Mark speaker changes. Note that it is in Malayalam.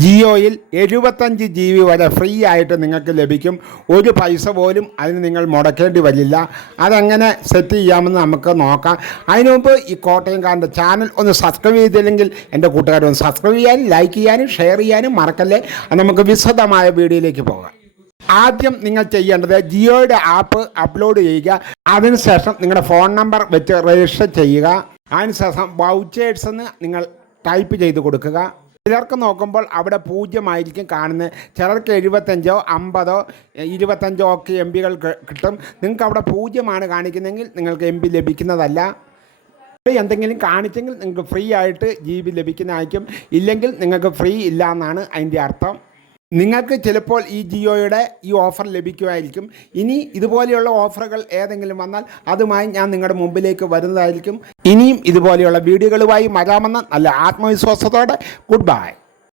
Speaker 1: ജിയോയിൽ എഴുപത്തഞ്ച് ജി ബി വരെ ഫ്രീ ആയിട്ട് നിങ്ങൾക്ക് ലഭിക്കും. ഒരു പൈസ പോലും അതിന് നിങ്ങൾ മുടക്കേണ്ടി വരില്ല. അതെങ്ങനെ സെറ്റ് ചെയ്യാമെന്ന് നമുക്ക് നോക്കാം. അതിനു മുമ്പ് ഈ കോട്ടയംകാരന്റെ ചാനൽ ഒന്ന് സബ്സ്ക്രൈബ് ചെയ്തില്ലെങ്കിൽ എന്റെ കൂട്ടുകാരൊന്ന് സബ്സ്ക്രൈബ് ചെയ്യാനും ലൈക്ക് ചെയ്യാനും ഷെയർ ചെയ്യാനും മറക്കല്ലേ? അത് നമുക്ക് വിശദമായ വീഡിയോയിലേക്ക് പോകാം. ആദ്യം നിങ്ങൾ ചെയ്യേണ്ടത് ജിയോയുടെ ആപ്പ് അപ്ലോഡ് ചെയ്യുക. അതിനുശേഷം നിങ്ങളുടെ ഫോൺ നമ്പർ വെച്ച് രജിസ്റ്റർ ചെയ്യുക. അതിനുശേഷം വൗച്ചേഴ്സ് എന്ന് നിങ്ങൾ ടൈപ്പ് ചെയ്ത് കൊടുക്കുക. ചിലർക്ക് നോക്കുമ്പോൾ അവിടെ പൂജ്യമായിരിക്കും കാണുന്നത്. ചിലർക്ക് എഴുപത്തഞ്ചോ അമ്പതോ ഇരുപത്തഞ്ചോ ഒക്കെ എം ബികൾ കിട്ടും. നിങ്ങൾക്ക് അവിടെ പൂജ്യമാണ് കാണിക്കുന്നതെങ്കിൽ നിങ്ങൾക്ക് എം ബി ലഭിക്കുന്നതല്ല. എന്തെങ്കിലും കാണിച്ചെങ്കിൽ നിങ്ങൾക്ക് ഫ്രീ ആയിട്ട് ജി ബി ലഭിക്കുന്നതായിരിക്കും. ഇല്ലെങ്കിൽ നിങ്ങൾക്ക് ഫ്രീ ഇല്ല എന്നാണ് അതിന്റെ അർത്ഥം. നിങ്ങൾക്ക് ചിലപ്പോൾ ഈ ജിയോയുടെ ഈ ഓഫർ ലഭിക്കുമായിരിക്കും. ഇനി ഇതുപോലെയുള്ള ഓഫറുകൾ ഏതെങ്കിലും വന്നാൽ അതുമായി ഞാൻ നിങ്ങളുടെ മുമ്പിലേക്ക് വരുന്നതായിരിക്കും. ഇനിയും ഇതുപോലെയുള്ള വീഡിയോകളുമായി വരാമെന്ന നല്ല ആത്മവിശ്വാസത്തോടെ. Good bye